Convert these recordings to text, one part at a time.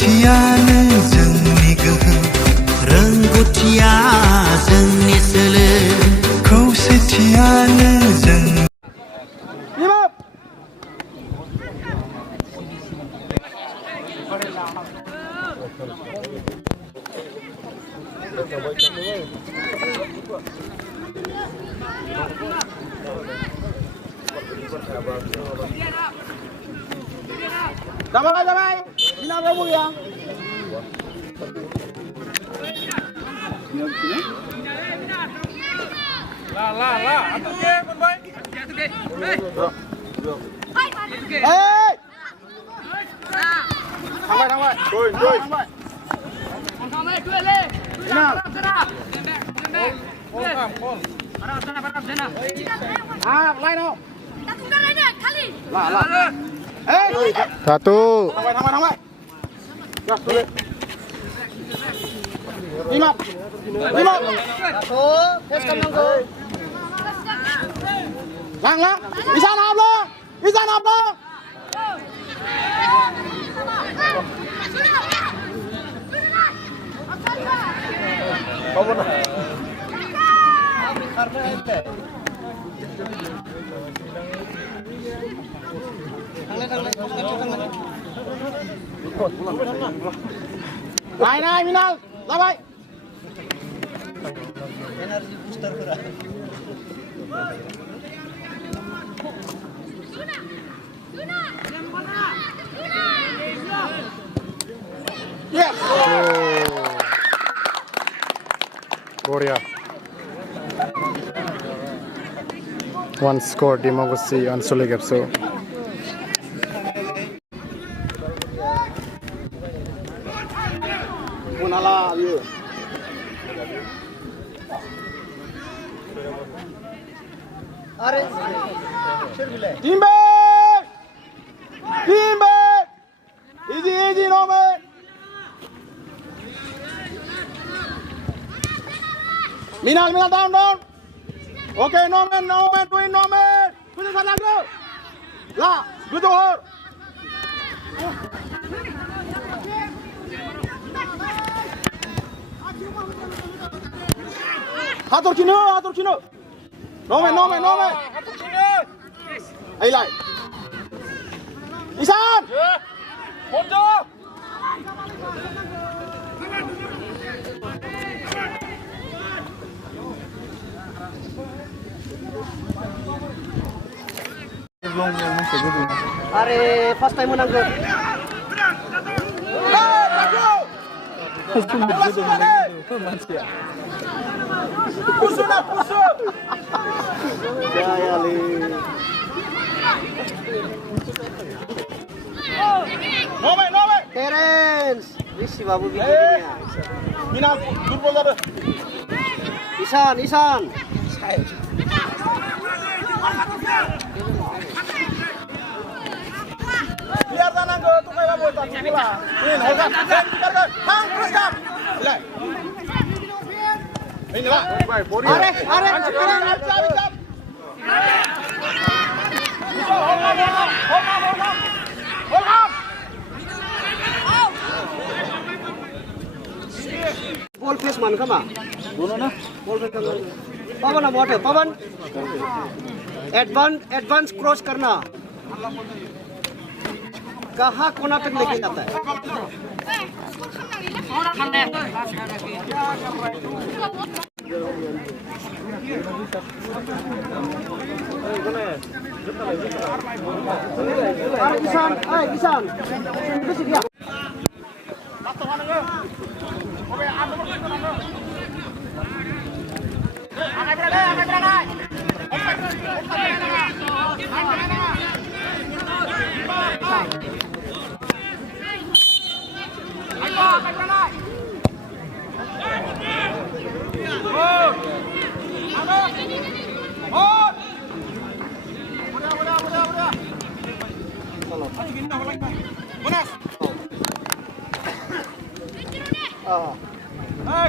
खौसेथियानो जोंनि गोहो रोंगौथिया जोंनि सोलो खौसेथियानो जों Damai, ini apa bu ya? Lah, atuh ke, pun baik. Hei, sampai, join. Sampai, dua le. Lain dong. Lah. Satu. Sampai. Gas dulu. Lima. Satu. Tes kandang ke. Lang. Bisa nablo. Lain, Minal. Labai. Energi booster kurang. Yes. Korea. One score democracy on Solegapso. Punala ye. Are Team back. Easy, no man. Minal down. Okay, no man, twin, no man. Punya sana dulu. Lah, betul. Atur kino. No man. Atur kino. Ayo lai. Isan. Bonjo. Are first time menang gol. Pusu. Ya li. No way. Terence. Risi babu bikinnya. Minal, good ball ada. Isan. Biar tanah ke tukai babu tak pula. Ini hokan. Hang terus kap. Ini lah. Are. Kap. Hold up. Ball face man kama. Dono na. Ball face kama. Pawan ना बॉट है पवन advance cross करना कहाँ कोना तक लेके जाता है किसान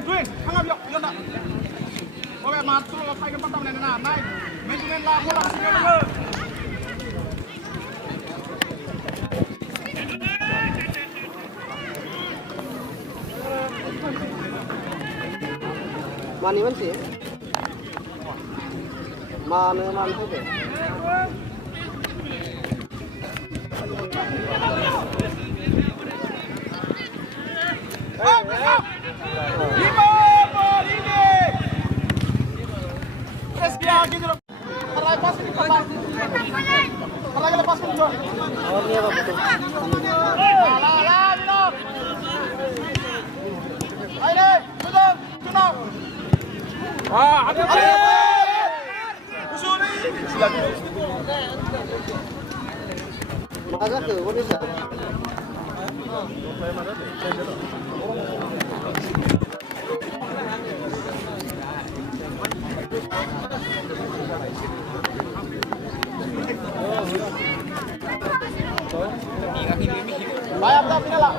Duin, hangat yuk, yuk nak. Boleh masuk ke saya ke pertama nenek naik. Main lah, bola sini dulu. Mani man sih. Mana man saja. Oh, ini apa betul? Masa ke? Kok bisa? Bayar tak final lah.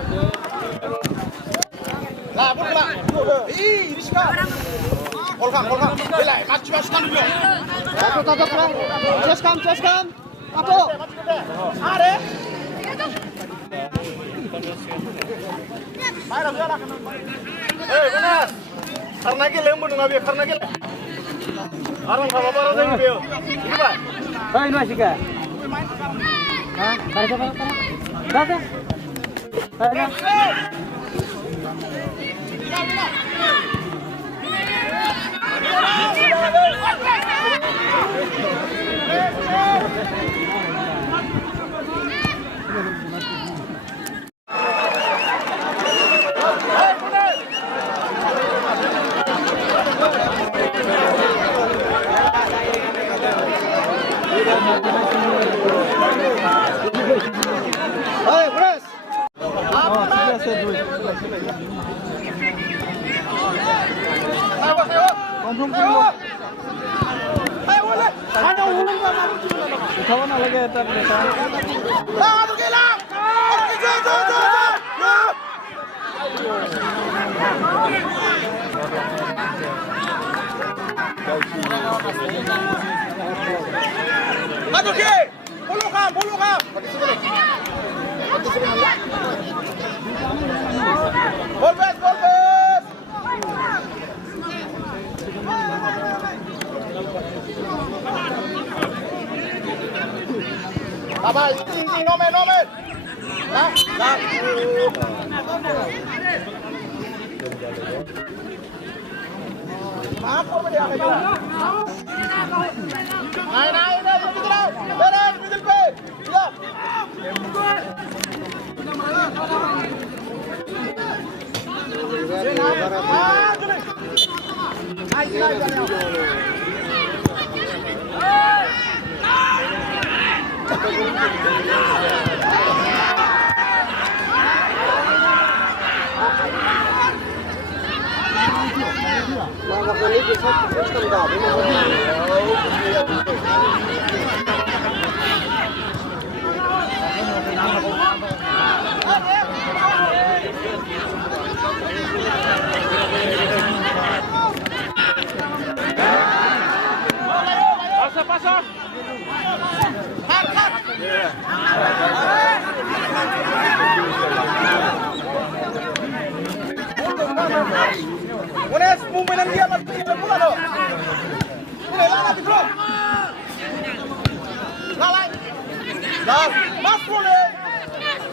Lah, pun lah. Ih, Rizka. Kolkan. Belai, masuk dulu. Tato, just come. Tato. Are. Bayar lah. Benar. Karena ke lembu ngabi, karena ke. Arang apa orang ngabi. Ini Pak. Oh, ini masih ke? Hah? Berapa? Hey, Bres. Bulukan. Bolbes. Apa? Ini nomen. Nah. Apa dia? Naik, beres, middle pay. Siap. Maka ini bisa teruskan dah. Pasang. Unes, momenan dia masih pula loh. Ini lala di drop. Lala. Dah, mas boleh.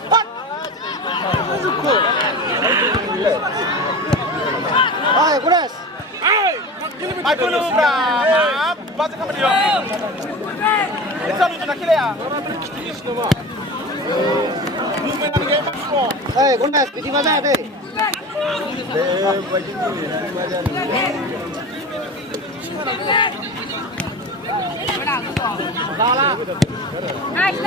Pat. Hai, Bres. Ay dulu, bra. Baca kamu dia. Bisa lu nak kile ya. Momenan dia masuk. Hey, Bres, di mana ada? Nice.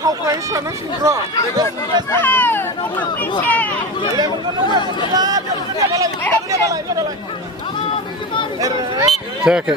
Tahu kau sana sih bro. Oke.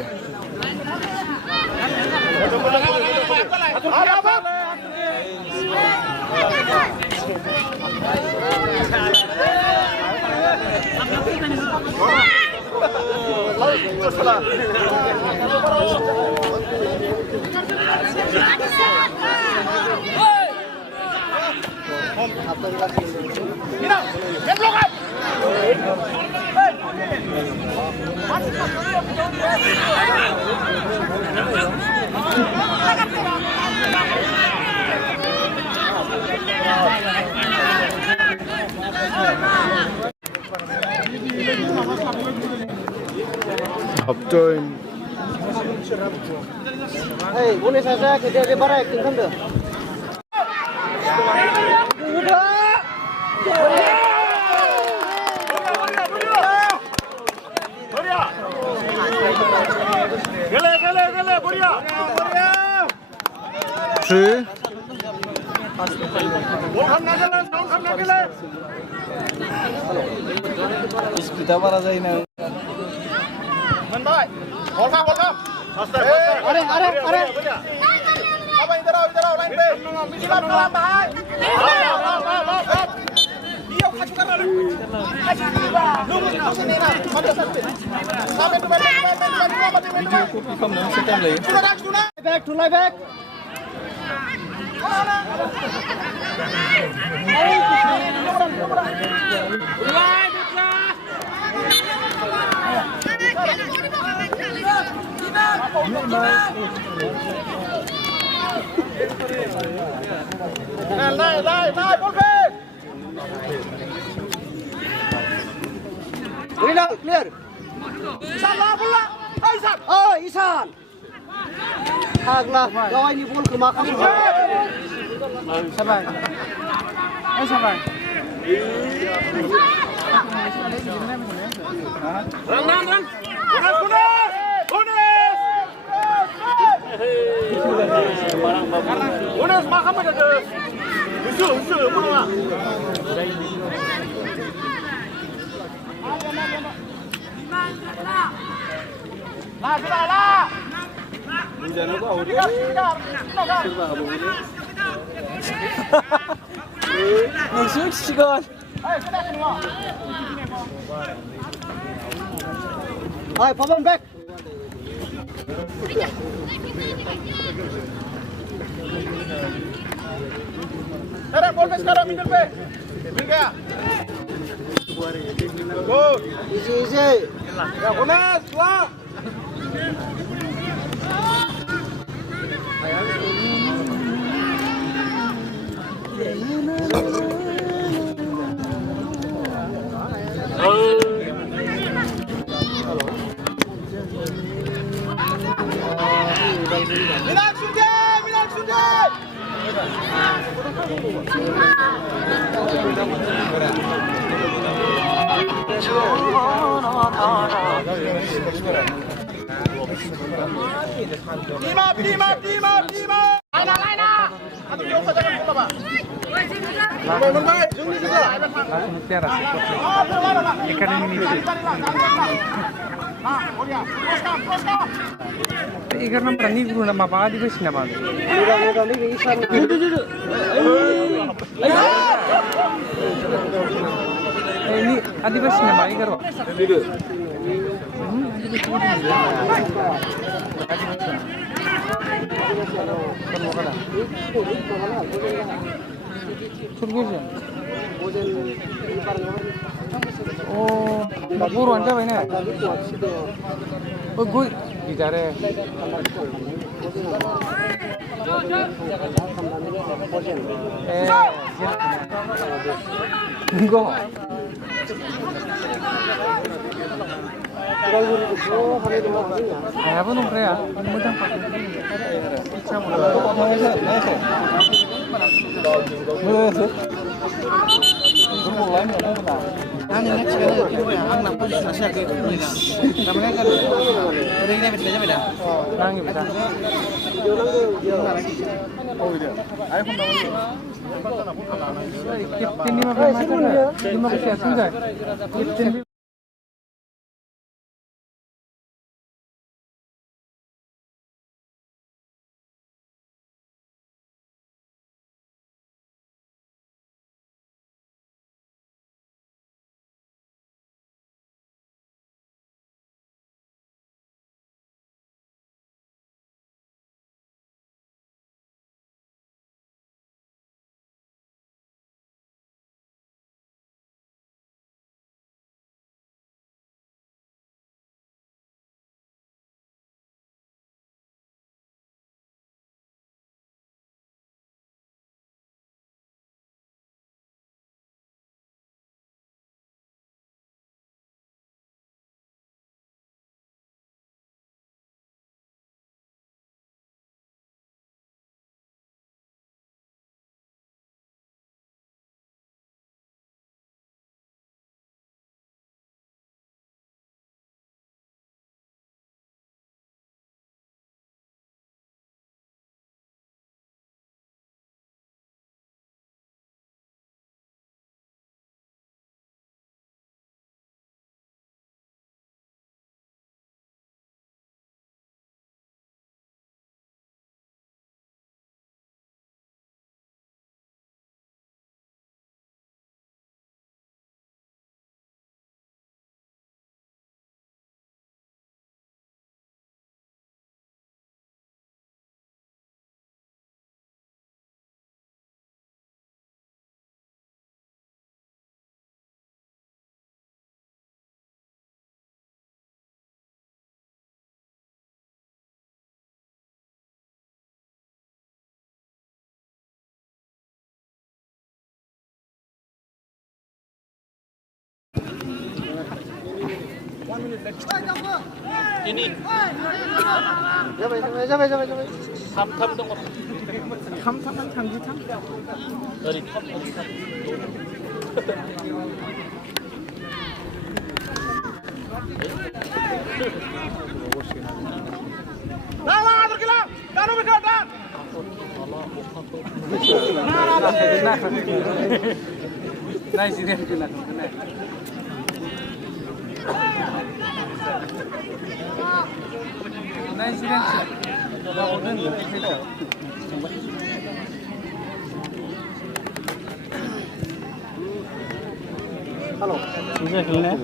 Half time. Hey, boleh saya dia barai acting kan dah. Three. Kita marah saya ini. Are. Apa इधर आओ लाइन पे मिशिला कलाम भाई ये खाचू कर रहा खाचू बा लो नहीं ना मत सकते सामने तो बैठ Back. Naik, ball back. Clear. Salah bola. Aisan. Oh, Isan. Aglah, lawan ini bol ke makam. Sabar. Sabar. Run. Unes makam ada ke? Usul, mana? Lah. Hujan apa? Hujan. Maksud sikon. Hai, Pawan back. Ball पे sekarang middle पे. मिल गया. Good. Easy. Ya, Unes, lah. Minang Sunjay. Lima. Laina. Satu jauh saja kan bola, Pak. Baik. Jungli juga. Ikan ini. Ikan nama berani guru nama apa di sini nama? Mudah ni Isan. Ini Adivasi nama ikan apa? Oh, guru anda mana? Oh, guru gitar. Enggak. Apa nomor ya? Mudah pak. Ini जाबाय Lang, terkilang. Dan umur dan. Nah, sini aku nak. Nah, sini aku. Dah order ni. Halo. Sudah keluar.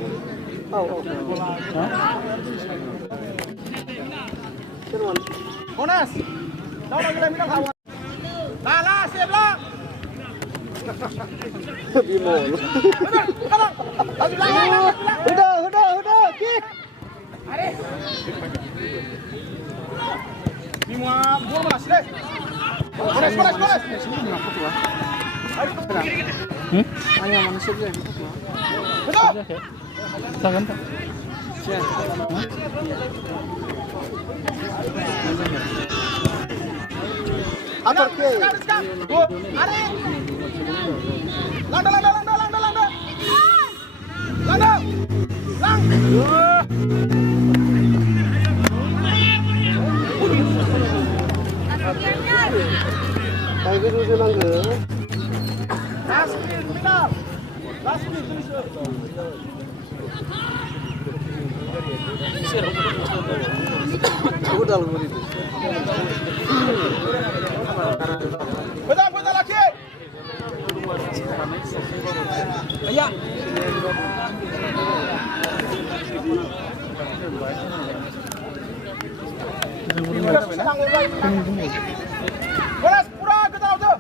Monas. Đâu là cái này mới đang học. La, xếp lang. Bị mổ luôn. Hüda, kick. Mimua, buang mana sih? Monas. Ayah manusia dia. Betul. Tangan tak? Atur ke. Are. Landa. Lang. Kayak gitu sih langge. Last minute finish. Udah lu itu. Betul lagi. Ayah. Monas pura kita udah.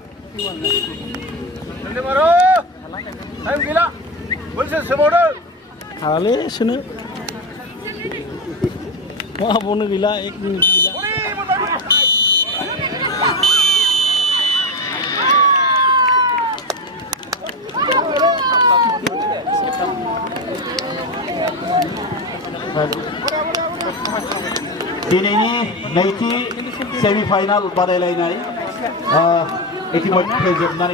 Nanti baru. Time gila. Boleh sebodol. खाले सुनो वहाँ बोलने गिला एक मिनट गिला दिनैनि नैथि सेमिफाइनाल बादायलायनाय इतिमध्य जोबनानै